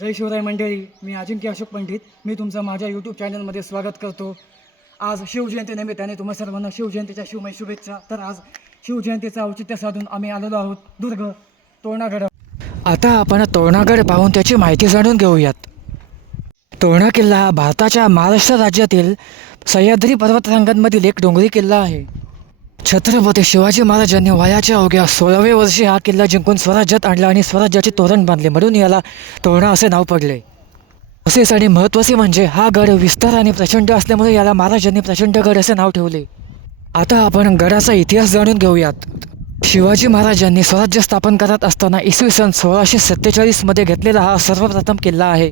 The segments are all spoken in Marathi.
जय शिवराय मंडळी, मी अजिंक्य अशोक पंडित. मी तुमचं माझ्या यूट्यूब चॅनलमध्ये स्वागत करतो. आज शिवजयंतीनिमित्ताने तुम्हा सर्वांना शिवजयंतीच्या शिवमय शुभेच्छा. तर आज शिवजयंतीचं औचित्य साधून आम्ही आलेलो आहोत दुर्ग तोरणागड. आता आपण तोरणागड पाहून त्याची माहिती जाणून घेऊयात. तोरणा किल्ला हा भारताच्या महाराष्ट्र राज्यातील सह्याद्री पर्वतरांगांमधील एक डोंगरी किल्ला आहे. छत्रपती शिवाजी महाराजांनी वयाच्या अवघ्या 16व्या वर्षी हा किल्ला जिंकून स्वराज्यात आणला आणि स्वराज्याचे तोरण बांधले, म्हणून याला तोरणा असे नाव पडले. तसेच आणि महत्त्वाचे म्हणजे हा गड विस्तार आणि प्रचंड असल्यामुळे याला महाराजांनी प्रचंडगड असे नाव ठेवले. आता आपण गडाचा इतिहास जाणून घेऊयात. शिवाजी महाराजांनी स्वराज्य स्थापन करत असताना इसवी सन 1647मध्ये घेतलेला हा सर्वप्रथम किल्ला आहे.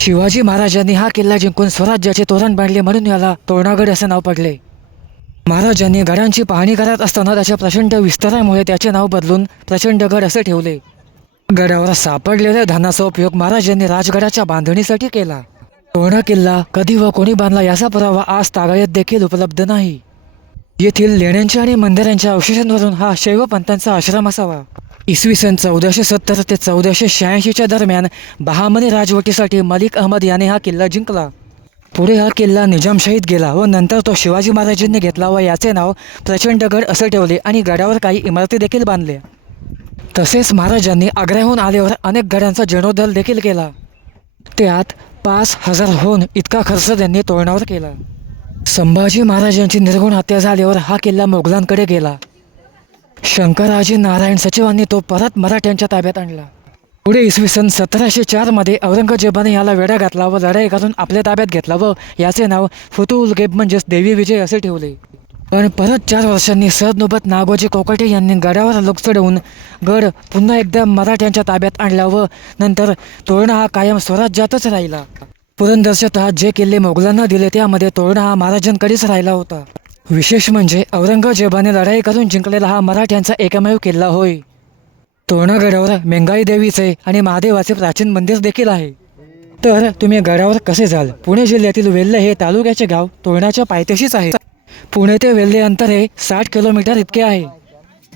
शिवाजी महाराजांनी हा किल्ला जिंकून स्वराज्याचे तोरण बांधले, म्हणून याला तोरणागड असे नाव पडले. महाराजांनी गडांची पाहणी करत असताना त्याच्या प्रचंड विस्तारामुळे त्याचे नाव बदलून प्रचंडगड असे ठेवले. गडावर सापडलेल्या धानाचा उपयोग महाराजांनी राजगडाच्या बांधणीसाठी केला. तोरणा किल्ला कधी व कोणी बांधला याचा पुरावा आज तागायत देखील उपलब्ध नाही. येथील लेण्यांच्या आणि मंदिरांच्या अवशेषांवरून हा शैव पंथांचा आश्रम असावा. इसवी सन 1470 ते 1486च्या दरम्यान बहामनी राजवटीसाठी मलिक अहमद याने हा किल्ला जिंकला. पुढे हा किल्ला निजामशाहीत गेला व नंतर तो शिवाजी महाराजांनी घेतला व याचे नाव प्रचंडगड असे ठेवले आणि गडावर काही इमारती देखील बांधल्या. तसेच महाराजांनी आग्र्याहून आल्यावर अनेक गडांचा जीर्णोद्धार देखील केला. त्यात 5000 इतका खर्च त्यांनी तोरणावर केला. संभाजी महाराजांची निर्घुण हत्या झाल्यावर हा किल्ला मोगलांकडे गेला. शंकराजी नारायण सचिवांनी तो परत मराठ्यांच्या ताब्यात आणला. पुढे इसवी सन 1704मध्ये औरंगजेबाने याला वेढा घातला व लढाई करून आपल्या ताब्यात घेतला व याचे नाव फुतुउलगेब म्हणजेच देवी विजय असे ठेवले. पण परत 4 वर्षांनी सदनोबत नागोजी कोकाटे यांनी गडावर लोक चढवून गड पुन्हा एकदा मराठ्यांच्या ताब्यात आणला व नंतर तोरणा हा कायम स्वराज्यातच राहिला. पुरंदरच्या तहात जे किल्ले मोगलांना दिले त्यामध्ये तोरणा हा महाराजांकडेच राहिला होता. विशेष म्हणजे औरंगजेबाने लढाई करून जिंकलेला हा मराठ्यांचा एकमेव किल्ला होय. तोरणा गडावर मेंगाई देवीचे आणि महादेवाचे प्राचीन मंदिर देखील आहे. तर तुम्ही गडावर कसे जाल? पुणे जिल्ह्यातील वेल्हे हे तालुक्याचे गाव तोरणाच्या पायथ्याशीच आहे. पुणे ते वेल्हे अंतर हे 60 किलोमीटर इतके आहे.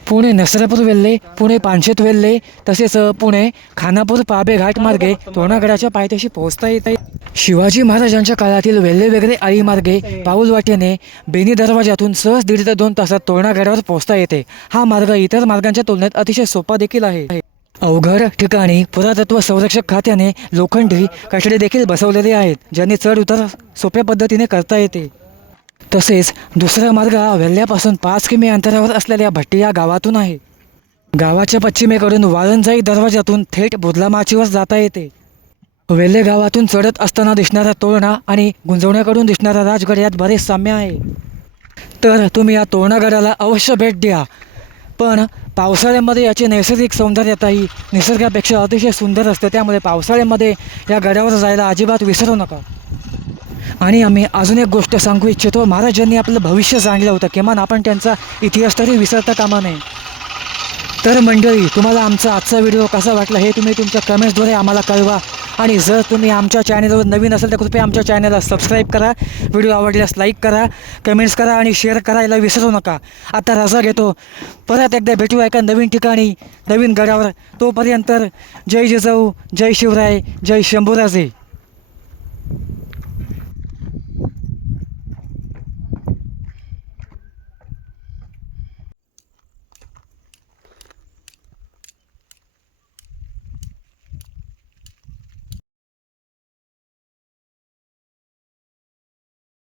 पुणे नसरापूर वेल्हे, पुणे पानशेत वेल्हे तसेच पुणे खानापूर पाबे घाट मार्गे तोरणागडाच्या पायथ्याशी पोहोचता येते. शिवाजी महाराजांच्या काळातील वेल्हे वगैरे आळी मार्गे पाऊल वाटेने बेनी दरवाजातून सहज 1.5 ते 2 तासात तोरणागडावर पोहोचता येते. हा मार्ग इतर मार्गांच्या तुलनेत अतिशय सोपा देखील आहे. अवघड ठिकाणी पुरातत्व संरक्षक खात्याने लोखंडी कठडे देखील बसवलेले आहेत, ज्यांनी चढ उतार सोप्या पद्धतीने करता येते. तसेच दुसरा मार्ग हा वेल्ह्यापासून 5 किमी अंतरावर असलेल्या भट्टी या गावातून आहे. गावाच्या पश्चिमेकडून वाळंजाई दरवाजातून थेट बुर्लामाचीवर जाता येते. वेल्हे गावातून चढत असताना दिसणारा तोरणा आणि गुंजवण्याकडून दिसणारा राजगड यात बरेच साम्य आहे. तर तुम्ही या तोरणागडाला अवश्य भेट द्या. पण पावसाळ्यामध्ये याची नैसर्गिक सौंदर्यताही निसर्गापेक्षा अतिशय सुंदर असते, त्यामुळे पावसाळ्यामध्ये या गडावर जायला अजिबात विसरू नका. आणि आम्ही अजून एक गोष्ट सांगू इच्छितो. महाराजांनी आपलं भविष्य जाणलं होतं, किमान आपण त्यांचा इतिहास तरी विसरता कामा नये. तर मंडळी, तुम्हाला आमचा आजचा व्हिडिओ कसा वाटला हे तुम्ही तुमच्या कमेंट्सद्वारे आम्हाला कळवा. आणि जर तुम्ही आमच्या चॅनलवर नवीन असेल तर कृपया आमच्या चॅनलला सबस्क्राईब करा. व्हिडिओ आवडल्यास लाईक करा, कमेंट्स करा आणि शेअर करायला विसरू नका. आता रजा घेतो. परत एकदा भेटू एका नवीन ठिकाणी, नवीन गडावर. तोपर्यंत जय जिजाऊ, जय शिवराय, जय शंभूराजे.